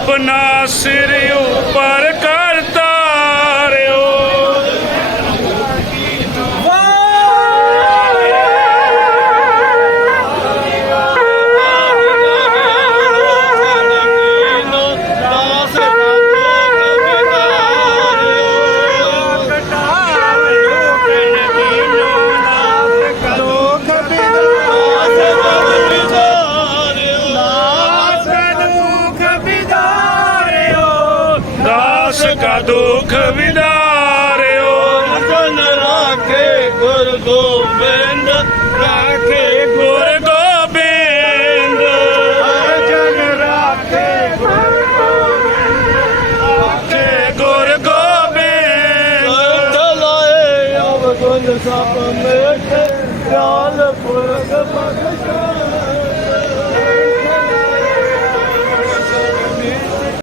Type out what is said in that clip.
ਆਪਣਾ ਸਿਰ ਉੱਪਰ ਕਰ। दारे रा गुर गोबे समुल